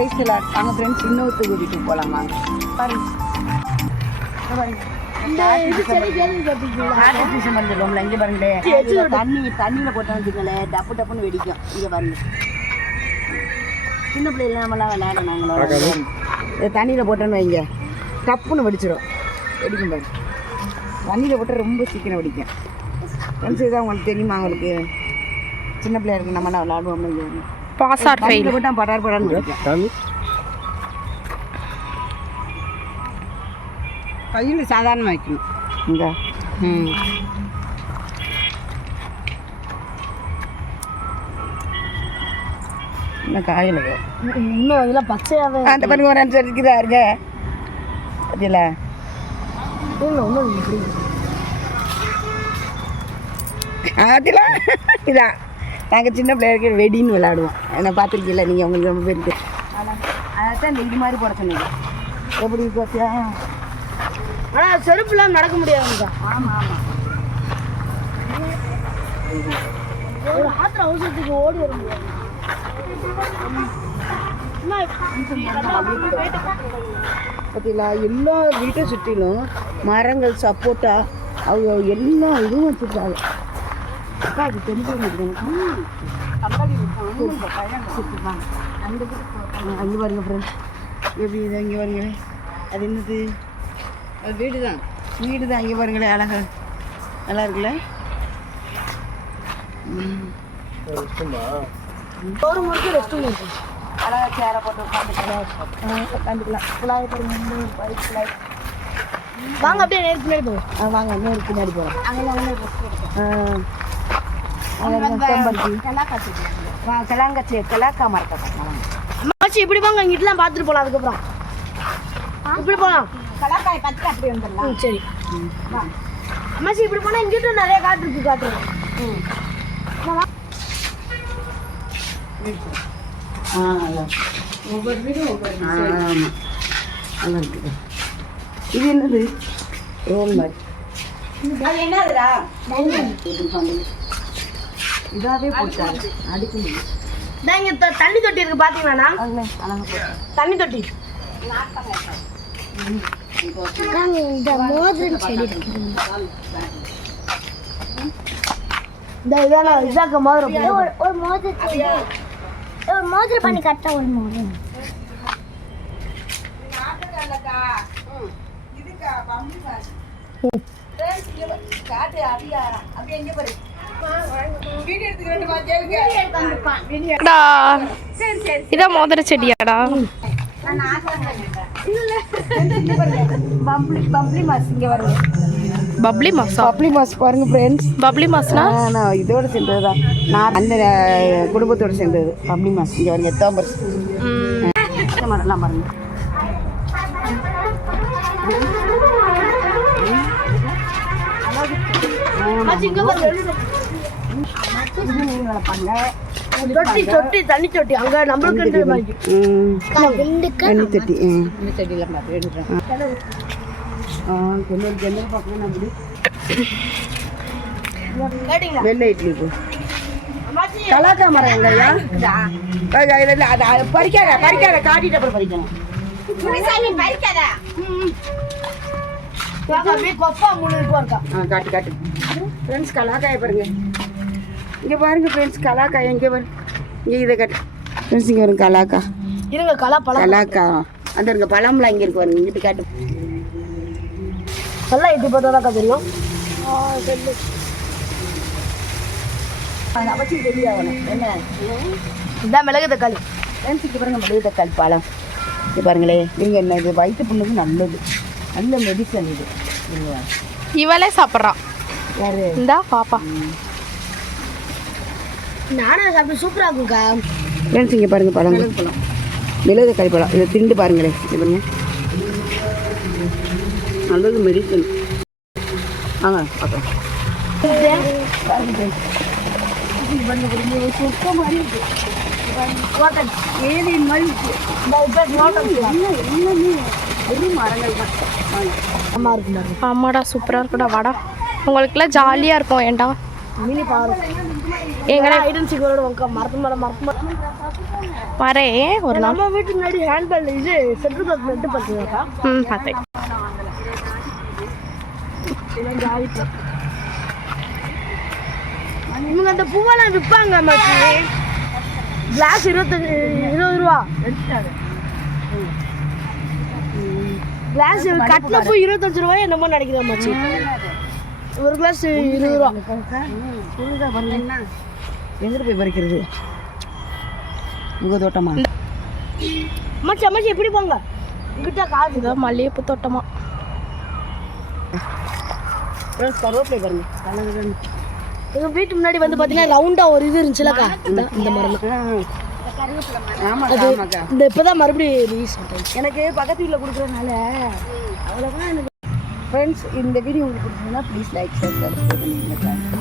பிரைஸில் அங்கே ஃப்ரெண்ட்ஸ் இன்னொருத்த கூட்டிகிட்டு போகலாம் வாங்க பாருங்க பாருங்க வந்துடுவோம்ல இங்கே பாருங்களே. இதுல தண்ணி தண்ணியில் போட்டோம் வச்சுக்கோங்களேன் டப்பு டப்புன்னு வெடிக்கும். இங்கே பாருங்க. சின்ன பிள்ளைல நம்மலாம் விளையாட நாங்களோ இதை தண்ணியில் போட்டோன்னு வைங்க. டப்புன்னு வெடிச்சிடும் வெடிக்கும் பாருங்க. தண்ணியில் போட்டால் ரொம்ப சீக்கிரம் வெடிக்கும். ஃப்ரெண்ட்ஸ் இதான் உங்களுக்கு தெரியுமா உங்களுக்கு? சின்ன பிள்ளையா இருக்கு நம்மலாம் விளையாடுவோம் இங்கே பாஸ் ஆர் ஃபெயில் போட்டால் படார் படார்னு வெடிக்கும் கையில் சாதாரணமாக வைக்கணும். இந்த. ம். இன்னும் காயில். இன்னும் இதெல்லாம் பச்சையாவே அந்த பாருங்க ஒரு அஞ்சு இருக்குதா இருங்க. அதில் ஒன்றும் அதில் இதான் நாங்கள் சின்ன பிள்ளைகளுக்கு வெடின்னு விளையாடுவோம். என்ன பார்த்துருக்கீங்களா? நீங்கள் உங்களுக்கு ரொம்ப பேருக்கு. அதான். இந்த இது மாதிரி போட சொன்னீங்க. எப்படி பார்த்தியா ஆனால் செருப்புலாம் நடக்க முடியாதுங்க. ஆமாம் ஆமாம் ஒரு ஆத்திர அவசரத்துக்கு ஓடி வர முடியாது. பார்த்தீங்களா எல்லா வீட்டை சுற்றிலும் மரங்கள் சப்போட்டா அவங்க எல்லா இதுவும் வச்சுருக்காங்க. அக்கா அது தெரிஞ்சு அங்கே பாருங்க ஃப்ரெண்ட்ஸ் எப்படி இது அங்கே பாருங்களேன் அது என்னது அது வீடு தான் வீடு தான் அங்கே பாருங்களேன் அழகா நல்லா இருக்குல்ல ஒரு முறைக்கு ரெஸ்ட் ரூம் இருக்கு சேரை போட்டு உட்காந்துக்கலாம் உட்காந்துக்கலாம் குழாய் பாருங்க. இன்னொரு பைக் குழாய் வாங்க அப்படியே நேருக்கு பின்னாடி போவோம் வாங்க இன்னொரு பின்னாடி போகிறோம் கலாங்கச்சி கலாக்கா மரக்கா அம்மாச்சி இப்படி வாங்க இங்கிட்டலாம் பார்த்துட்டு போகலாம் அதுக்கப்புறம். இப்படி போகலாம் கலாக்காய் பத்து அப்படி வந்துடலாம். ம் சரி. அம்மாச்சி இப்படி போனால் இங்கிட்ட நிறைய காட்டு இருக்கு நல்லா ஒவ்வொரு வீடும் ஒவ்வொரு ஆமாம் நல்லா இருக்குது இது என்னது? ரோல் மாதிரி அது என்னதுடா? இதாகவே போட்டாரு அடிக்க முடியும் இங்கே தண்ணி தொட்டி இருக்கு போட்டாரு தண்ணி தொட்டி. இந்த மோதிரம் செடி இந்த இதான இதாக்க மோதிரம் ஒரு ஒரு மோதிரத்தை ஒரு மோதிரம் பண்ணி கட்ட ஒரு மோதிரம் இதான் மோதிர செடியாடா பப்ளி பப்ளி மாஸ் இங்கே வருங்க பப்ளி மாசா பப்ளி மாஸ் பாருங்க ஃப்ரெண்ட்ஸ் பப்ளி மாஸ்னா நான் இதோட சேர்ந்தது தான் நான் அந்த குடும்பத்தோட சேர்ந்தது பப்ளி மாஸ் இங்கே வருங்க எத்தாம்பர் மரம்லாம் பாருங்க வளர்ப்பாங்க தொட்டி தொட்டி தண்ணி தொட்டி. அங்க நம்மளுக்கு தண்ணி தட்டி. வெள்ளை இட்லி கலாக்கா மரம் அது பறிக்காத பறிக்காத காட்டிட்டு அப்புறம் பறிக்கணும். காட்டு காட்டு. ஃப்ரெண்ட்ஸ் கலாக்காயை பாருங்க. இங்கே பாருங்க ஃப்ரெண்ட்ஸ் கலாக்காய் எங்கே பாருங்க இங்கே இதை காட்டு ஃப்ரெண்ட்ஸ் இங்கே வரும் கலாக்கா. இருங்க கலா பழம். கலாக்கா. அந்த இருங்க பழம்லாம் இங்கே இருக்கு பாருங்க இங்கிட்டு காட்டு. நல்லா இது பார்த்தா தான் தெரியும்? இதான் மிளகு தக்காளி. ஃப்ரெண்ட்ஸ் இங்கே பாருங்க மிளகு தக்காளி பழம். இது பாருங்களே இவங்க என்ன இது? வயிற்று புண்ணுக்கு நல்லது. நல்ல மெடிசன் இது. இவளே சாப்பிட்றான். யாரு? இந்தா பாப்பா. நானும் சாப்பிட்டு சூப்பரா இருக்கும்க்கா ஃப்ரெண்ட்ஸ் இங்கே பாருங்க பழம் பழம் மிளகு தக்காளி பழம் இதை திண்டு பாருங்களேன் இது பாருங்க நல்லது மெடிசன் வாங்க பார்க்கலாம் பாருங்க friends. இது பாருங்க, பாருங்க, ஒரு சொக்க மாதிரி இருக்கு. இது பாருங்க, ஏலியன் மாதிரி இருக்கு. எல்லாம் எல்லாமே வெறும் மரங்கள் தான் வாங்க. அம்மா இருக்கு பாருங்க ஆமாடா சூப்பராக இருக்குடா வாடா உங்களுக்குலாம் ஜாலியாக இருக்கும் ஏன்டா மினி பாரு எங்கடா மரத்து மேல வரேன் ஒரு நாள். நம்ம வீட்டு முன்னாடி ஹேண்ட்பேல் இது சென்ட்ரல் கிளாஸ் நெட்டு பார்த்துருக்கா ம் பார்த்தேன் இவங்க அந்த பூவெல்லாம் விற்பாங்க மச்சி. கிளாஸ் இருபத்தஞ்சு இருபது ரூபா. கிளாஸ் கட்டின பூ இருபத்தஞ்சு ரூபாய் என்னமோ நினைக்கிறேன் மச்சி. ஒரு கிளாஸ் இருபது ரூபா. எங்கிட்டு போய் பறிக்கிறது? உங்க தோட்டமா மச்சி மச்சி எப்படி போங்க. இங்கிட்ட காசு மல்லிகைப்பூ தோட்டமா. கருவேப்பிலை பாருங்க. கலந்து எங்க வீட்டு முன்னாடி வந்து பாத்தீங்கன்னா ரவுண்டா ஒரு இது இருந்துச்சுலக்கா. இந்த இந்த மரம். இந்த இப்பதான் மறுபடியும் எனக்கு பக்கத்து வீட்டில் கொடுக்குறதுனால அவ்வளோதான் எனக்கு ஃப்ரெண்ட்ஸ் இந்த வீடியோ உங்களுக்கு பிடிச்சதுன்னா ப்ளீஸ் லைக் ஷேர் சப்ஸ்கிரைப் பண்ணிடுங்க